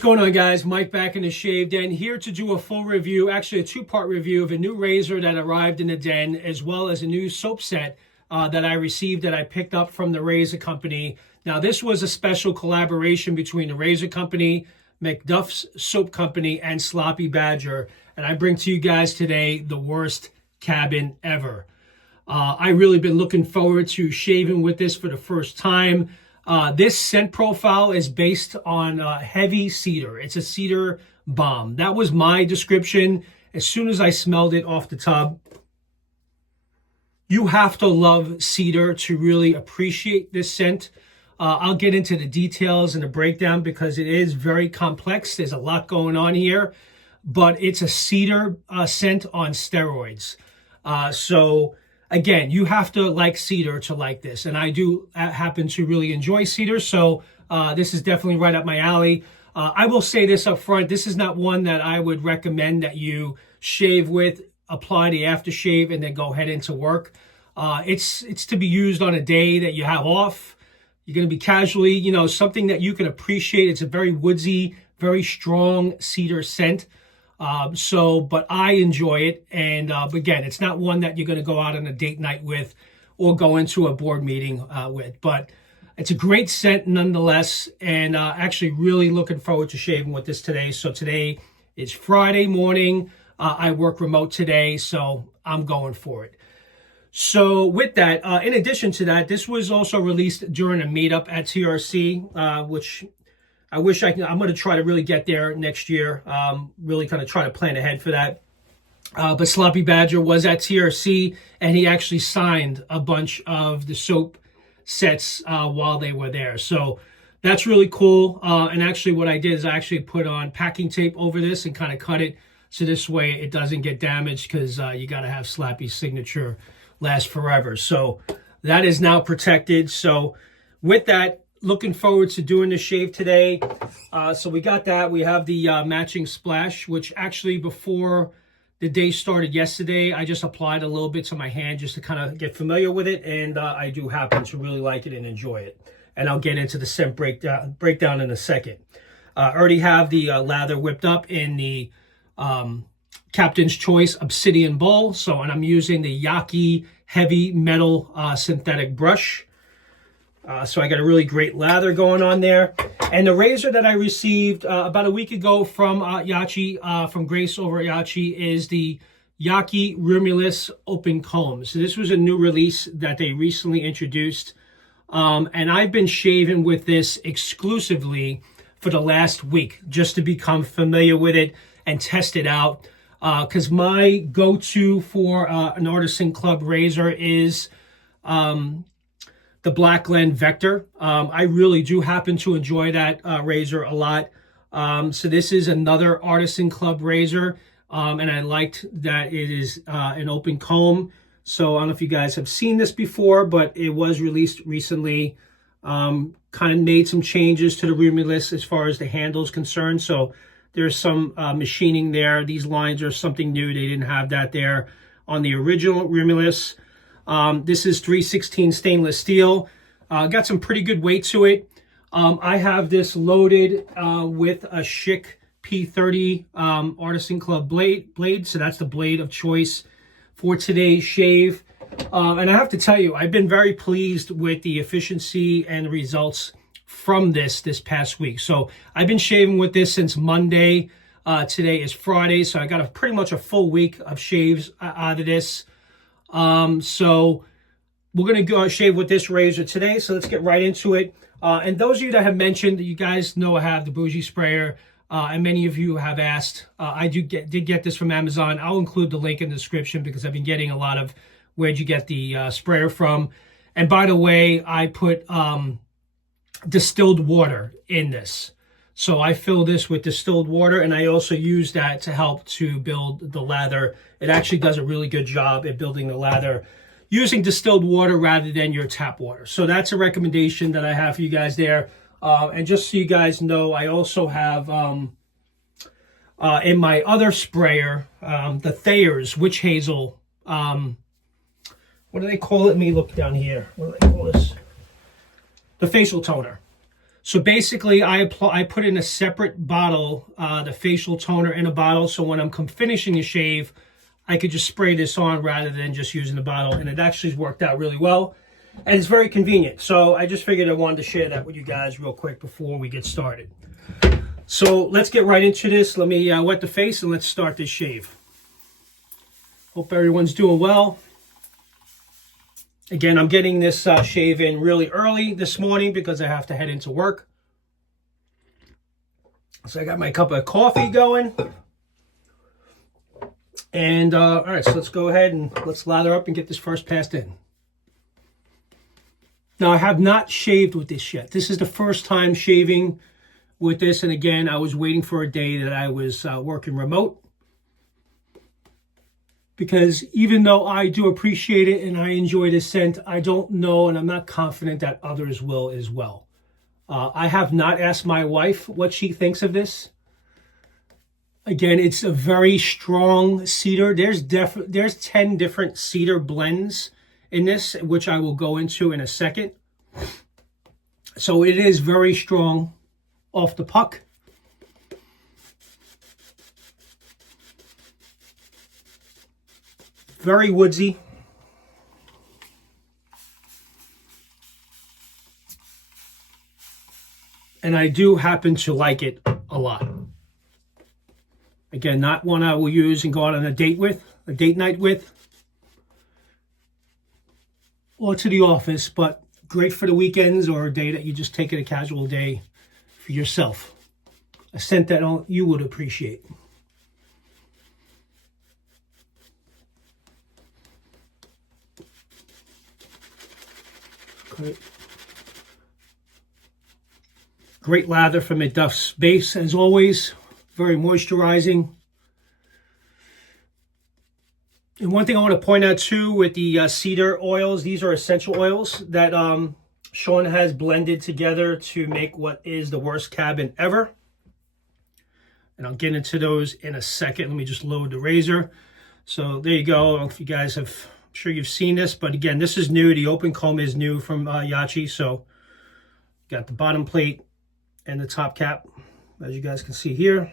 What's going on, guys? Mike back in the Shave Den, here to do a full review, actually a two-part review of a new razor that arrived in the den, as well as a new soap set that I received that I picked up from the razor company. Now, this was a special collaboration between the razor company, MacDuffs soap company, and Sloppy Badger. And I bring to you guys today the worst cabin ever. I really been looking forward to shaving with this for the first time. This scent profile is based on heavy cedar. It's a cedar bomb. That was my description as soon as I smelled it off the tub. You have to love cedar to really appreciate this scent. I'll get into the details and the breakdown because it is very complex. There's a lot going on here, but it's a cedar scent on steroids. So again, you have to like cedar to like this, and I do happen to really enjoy cedar, so this is definitely right up my alley. I will say this up front, this is not one that I would recommend that you shave with, apply the aftershave, and then go head into work. It's to be used on a day that you have off. You're going to be casually, something that you can appreciate. It's a very woodsy, very strong cedar scent. But I enjoy it. And again, it's not one that you're going to go out on a date night with or go into a board meeting with. But it's a great scent nonetheless. And actually really looking forward to shaving with this today. So today is Friday morning. I work remote today, so I'm going for it. So with that, in addition to that, this was also released during a meetup at TRC, which I wish I can. I'm going to try to really get there next year. Really kind of try to plan ahead for that. But Sloppy Badger was at TRC, and he actually signed a bunch of the soap sets while they were there. So that's really cool. And actually what I did is I actually put on packing tape over this and kind of cut it so this way it doesn't get damaged, because you got to have Slappy's signature last forever. So that is now protected. So with that, looking forward to doing the shave today. So we got that. We have the matching splash, which actually before the day started yesterday, I just applied a little bit to my hand just to kind of get familiar with it. And I do happen to really like it and enjoy it. And I'll get into the scent breakdown in a second. I already have the lather whipped up in the Captain's Choice Obsidian Bowl. And I'm using the YAQI Heavy Metal synthetic brush. So I got a really great lather going on there. And the razor that I received about a week ago from YAQI, from Grace over at YAQI, is the YAQI Rumulus Open Comb. So this was a new release that they recently introduced. And I've been shaving with this exclusively for the last week, just to become familiar with it and test it out. Because my go-to for an Artisan Club razor is the Blackland Vector. I really do happen to enjoy that razor a lot. So this is another Artisan Club razor, and I liked that it is an open comb. So I don't know if you guys have seen this before, but it was released recently. Kind of made some changes to the Rumulus as far as the handle is concerned. So there's some machining there. These lines are something new. They didn't have that there on the original Rumulus. This is 316 stainless steel. Got some pretty good weight to it. I have this loaded with a Schick P30 Artisan Club blade. So that's the blade of choice for today's shave. And I have to tell you, I've been very pleased with the efficiency and the results from this past week. So I've been shaving with this since Monday. Today is Friday, so I got pretty much a full week of shaves out of this. So we're going to go shave with this razor today. So let's get right into it. And those of you that have mentioned, you guys know I have the bougie sprayer, and many of you have asked. I did get this from Amazon. I'll include the link in the description because I've been getting a lot of where'd you get the sprayer from. And by the way, I put distilled water in this. So I fill this with distilled water, and I also use that to help to build the lather. It actually does a really good job at building the lather using distilled water rather than your tap water. So that's a recommendation that I have for you guys there. And just so you guys know, I also have in my other sprayer, the Thayer's Witch Hazel. What do they call it? Let me look down here. What do they call this? The facial toner. So basically, I put in a separate bottle, the facial toner in a bottle, so when I'm finishing the shave, I could just spray this on rather than just using the bottle, and it actually has worked out really well, and it's very convenient. So I just figured I wanted to share that with you guys real quick before we get started. So let's get right into this. Let me wet the face and let's start this shave. Hope everyone's doing well. Again, I'm getting this shave in really early this morning because I have to head into work. So I got my cup of coffee going. And all right, so let's go ahead and let's lather up and get this first pass in. Now, I have not shaved with this yet. This is the first time shaving with this. And again, I was waiting for a day that I was working remote. Because even though I do appreciate it and I enjoy this scent, I don't know and I'm not confident that others will as well. I have not asked my wife what she thinks of this. Again, it's a very strong cedar. There's 10 different cedar blends in this, which I will go into in a second. So it is very strong off the puck. Very woodsy. And I do happen to like it a lot. Again, not one I will use and go out on a date night with, or to the office, but great for the weekends or a day that you just take it a casual day for yourself. A scent that you would appreciate. Great lather from MacDuffs base, as always. Very moisturizing. And one thing I want to point out too with the cedar oils, these are essential oils that Sean has blended together to make what is the worst cabin ever. And I'll get into those in a second. Let me just load the razor. So there you go. I don't know if you guys have, I'm sure you've seen this, but again, this is new. The open comb is new from YAQI. So got the bottom plate and the top cap, as you guys can see here.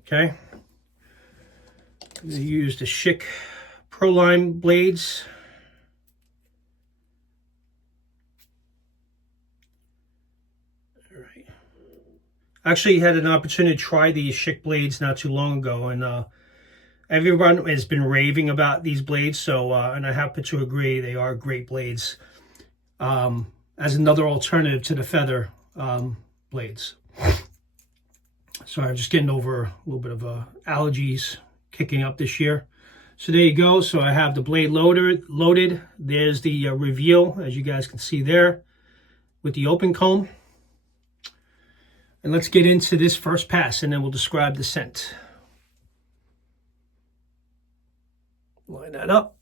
Okay. I'm going to use the YAQI Proline blades. All right. Actually had an opportunity to try these YAQI blades not too long ago, and everyone has been raving about these blades, so and I happen to agree they are great blades as another alternative to the feather blades. Sorry, I'm just getting over a little bit of allergies kicking up this year. So there you go. So I have the blade loaded. There's the reveal, as you guys can see there, with the open comb. And let's get into this first pass, and then we'll describe the scent. Line that up.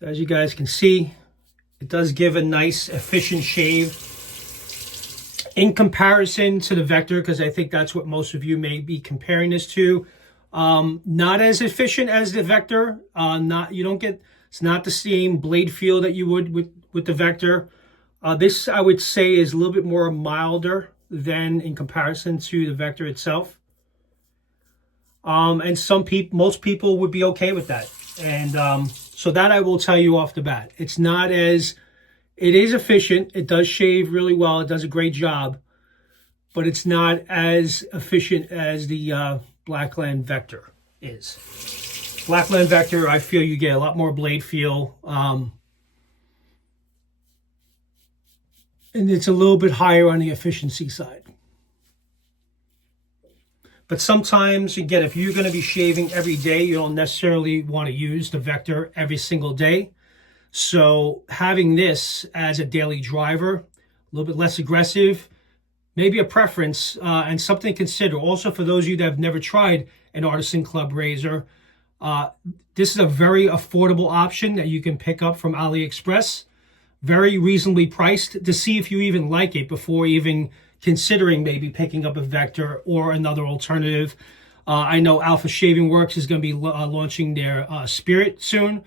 So as you guys can see, it does give a nice, efficient shave in comparison to the Vector, because I think that's what most of you may be comparing this to. Not as efficient as the Vector. It's not the same blade feel that you would with the Vector. This, I would say, is a little bit more milder than in comparison to the Vector itself. And most people would be okay with that. And so that I will tell you off the bat. It is efficient. It does shave really well. It does a great job. But it's not as efficient as the Blackland Vector is. Blackland Vector, I feel you get a lot more blade feel. And it's a little bit higher on the efficiency side. But sometimes, again, if you're going to be shaving every day, you don't necessarily want to use the Vector every single day. So having this as a daily driver, a little bit less aggressive, maybe a preference and something to consider. Also, for those of you that have never tried an Artisan Club razor, this is a very affordable option that you can pick up from AliExpress. Very reasonably priced, to see if you even like it before even considering maybe picking up a Vector or another alternative. I know Alpha Shaving Works is going to be launching their Spirit soon.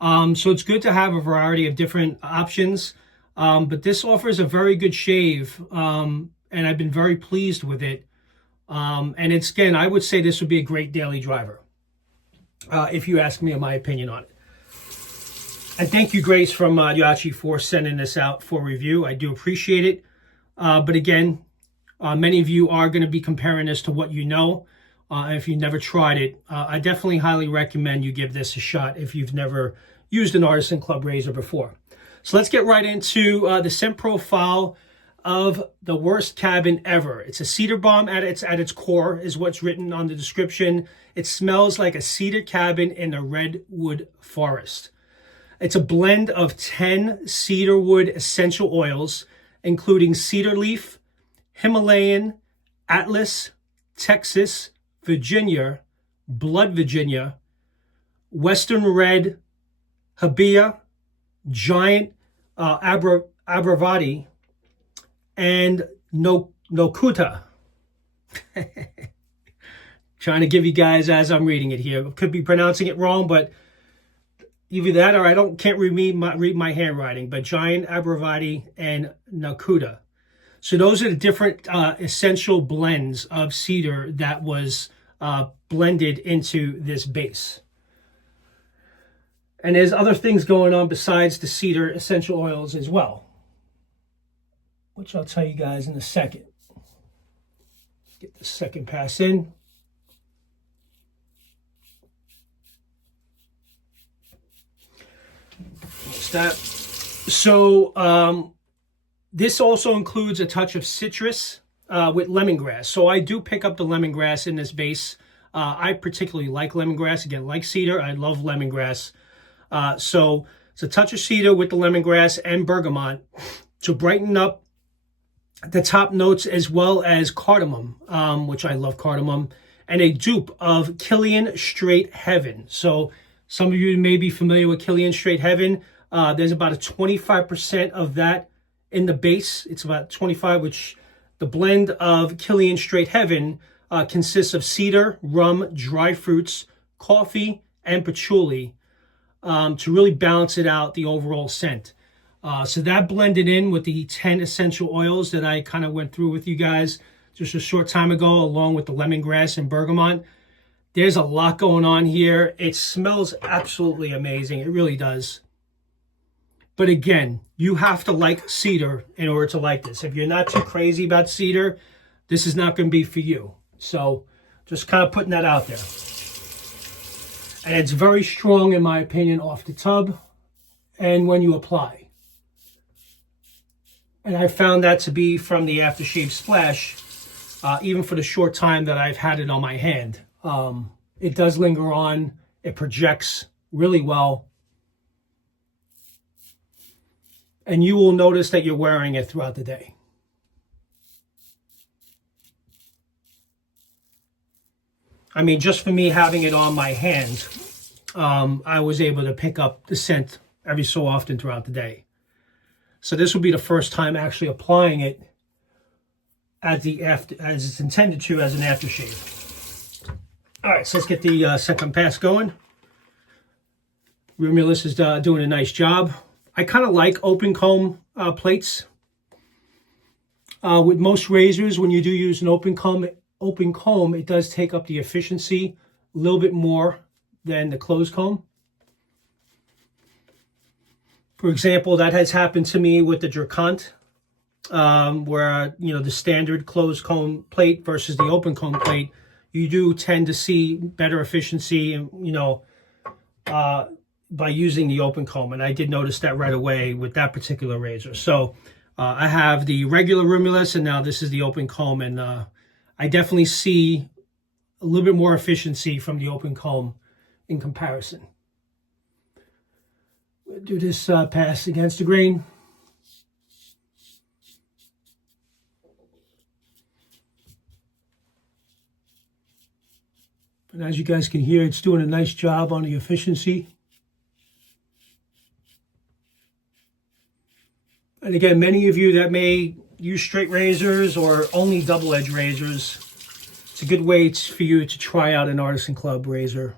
So it's good to have a variety of different options. But this offers a very good shave, and I've been very pleased with it. And it's, again, I would say this would be a great daily driver, if you ask me my opinion on it. And thank you, Grace, from YAQI, for sending this out for review. I do appreciate it. But again, many of you are going to be comparing this to what you know. If you never tried it, I definitely highly recommend you give this a shot if you've never used an Artisan Club razor before. So let's get right into the scent profile of the worst cabin ever. It's a cedar bomb at its core, is what's written on the description. It smells like a cedar cabin in a redwood forest. It's a blend of 10 cedarwood essential oils, including cedar leaf, Himalayan, Atlas, Texas, Virginia, Blood Virginia, Western Red, Habia, Giant Abravati, and Nokuta. Trying to give you guys as I'm reading it here. Could be pronouncing it wrong, but either that or I can't read my handwriting. But Giant Abravati and Nokuta. So those are the different essential blends of cedar that was blended into this base. And there's other things going on besides the cedar essential oils as well, which I'll tell you guys in a second. Get the second pass in. Just that. So this also includes a touch of citrus with lemongrass. So I do pick up the lemongrass in this base. I particularly like lemongrass. Again, like cedar, I love lemongrass. So it's a touch of cedar with the lemongrass and bergamot to brighten up the top notes, as well as cardamom, which I love cardamom, and a dupe of Killian Straight Heaven. So some of you may be familiar with Killian Straight Heaven. There's about a 25% of that in the base. It's about 25, which the blend of Killian Straight Heaven consists of cedar, rum, dry fruits, coffee, and patchouli to really balance it out, the overall scent. So that blended in with the 10 essential oils that I kind of went through with you guys just a short time ago, along with the lemongrass and bergamot. There's a lot going on here. It smells absolutely amazing. It really does. But again, you have to like cedar in order to like this. If you're not too crazy about cedar, this is not going to be for you. So just kind of putting that out there. And it's very strong, in my opinion, off the tub and when you apply. And I found that to be from the aftershave splash, even for the short time that I've had it on my hand. It does linger on. It projects really well. And you will notice that you're wearing it throughout the day. I mean, just for me having it on my hand, I was able to pick up the scent every so often throughout the day. So this will be the first time actually applying it as it's intended to, as an aftershave. All right, so let's get the second pass going. Rumulus is doing a nice job. I kind of like open comb plates. With most razors, when you do use an open comb, it does take up the efficiency a little bit more than the closed comb. For example, that has happened to me with the Dracant, where, you know, the standard closed comb plate versus the open comb plate, you do tend to see better efficiency, and, you know, by using the open comb. And I did notice that right away with that particular razor. So I have the regular Rumulus, and now this is the open comb, and I definitely see a little bit more efficiency from the open comb in comparison. We'll do this pass against the grain. And as you guys can hear, it's doing a nice job on the efficiency. And again, many of you that may use straight razors or only double-edged razors, it's a good way for you to try out an Artisan Club razor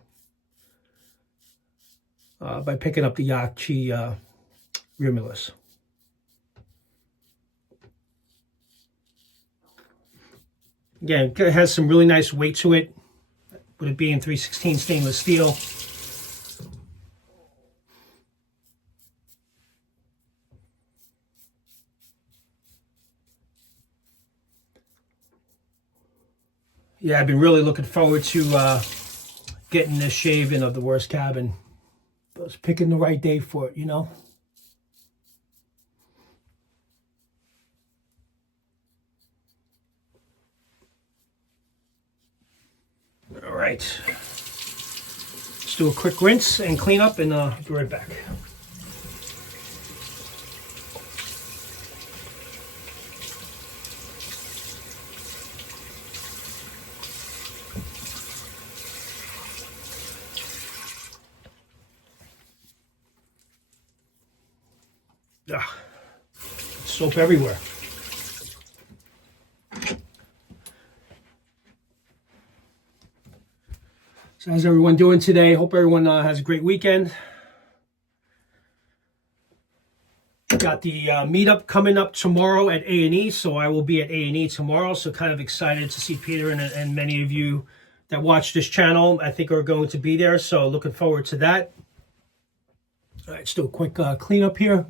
by picking up the YAQI Rumulus. Again, it has some really nice weight to it, with it being 316 stainless steel. Yeah, I've been really looking forward to getting this shave in of the worst cabin. I was picking the right day for it, you know? All right. Let's do a quick rinse and clean up, and be right back. Soap everywhere. So how's everyone doing today? Hope everyone has a great weekend. Got the meetup coming up tomorrow at A&E, so I will be at A&E tomorrow. So kind of excited to see Peter and many of you that watch this channel, I think, are going to be there. So looking forward to that. All right, let's do a quick cleanup here.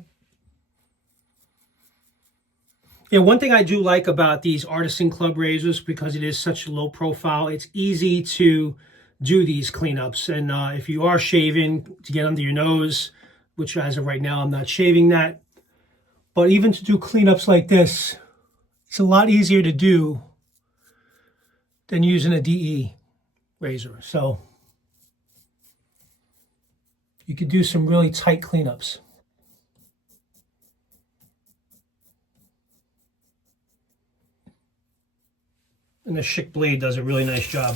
Yeah, one thing I do like about these Artisan Club razors, because it is such a low profile, it's easy to do these cleanups. And if you are shaving to get under your nose, which as of right now, I'm not shaving that. But even to do cleanups like this, it's a lot easier to do than using a DE razor. So you could do some really tight cleanups. And the Schick blade does a really nice job.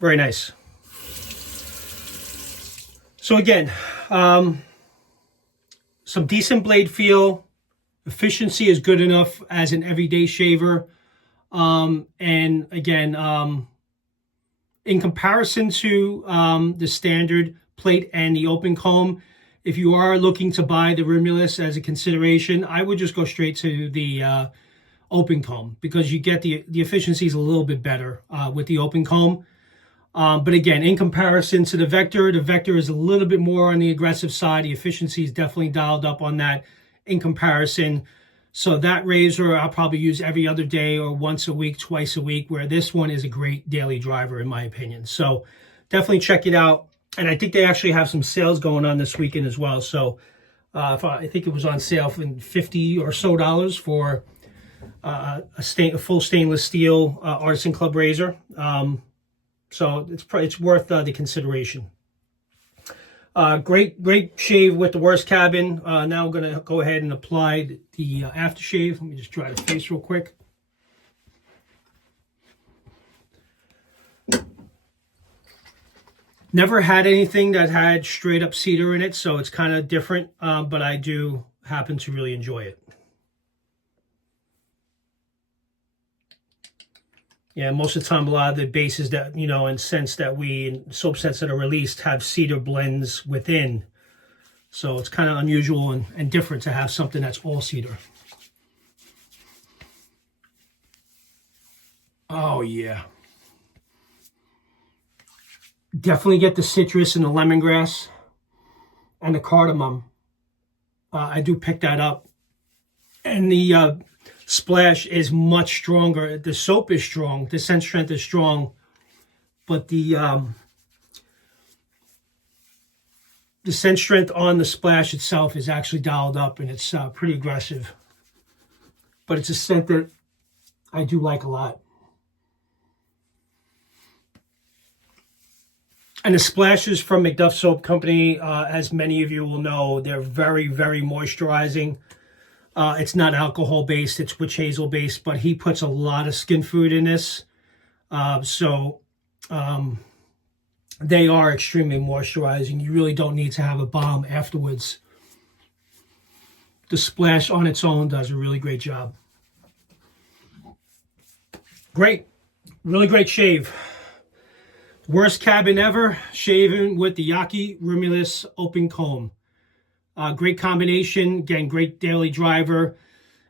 Very nice. So again, some decent blade feel. Efficiency is good enough as an everyday shaver. And again, in comparison to the standard plate and the open comb, if you are looking to buy the Rumulus as a consideration, I would just go straight to the open comb, because you get the efficiency is a little bit better with the open comb. But again, in comparison to the Vector is a little bit more on the aggressive side. The efficiency is definitely dialed up on that in comparison. So that razor I'll probably use every other day or once a week, twice a week, where this one is a great daily driver in my opinion. So definitely check it out. And I think they actually have some sales going on this weekend as well. So I think it was on sale for $50 or so for a full stainless steel Artisan Club razor. So it's worth the consideration. Great shave with the worst cabin. Now I'm going to go ahead and apply the aftershave. Let me just dry the face real quick. Never had anything that had straight up cedar in it, so it's kind of different, but I do happen to really enjoy it. Yeah, most of the time, a lot of the bases that, and scents that soap scents that are released have cedar blends within. So it's kind of unusual and different to have something that's all cedar. Oh, yeah. Definitely get the citrus and the lemongrass and the cardamom. I do pick that up. And the splash is much stronger. The soap is strong. The scent strength is strong. But the scent strength on the splash itself is actually dialed up, and it's pretty aggressive. But it's a scent that I do like a lot. And the splashes from MacDuffs Soap Company, as many of you will know, they're very, very moisturizing. It's not alcohol-based, it's witch hazel-based, but he puts a lot of skin food in this. they are extremely moisturizing. You really don't need to have a balm afterwards. The splash on its own does a really great job. Great. Really great shave. Worst cabin ever, shaving with the YAQI Rumulus open comb. Great combination. Again, great daily driver.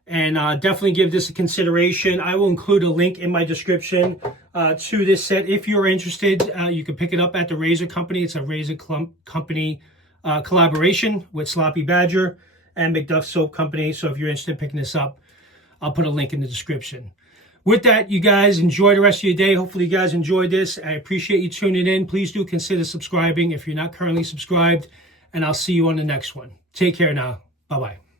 And definitely give this a consideration. I will include a link in my description to this set. If you're interested, you can pick it up at the Razor Company. It's a Razor Company collaboration with Sloppy Badger and MacDuffs Soap Company. So if you're interested in picking this up, I'll put a link in the description. With that, you guys enjoy the rest of your day. Hopefully you guys enjoyed this. I appreciate you tuning in. Please do consider subscribing if you're not currently subscribed. And I'll see you on the next one. Take care now. Bye-bye.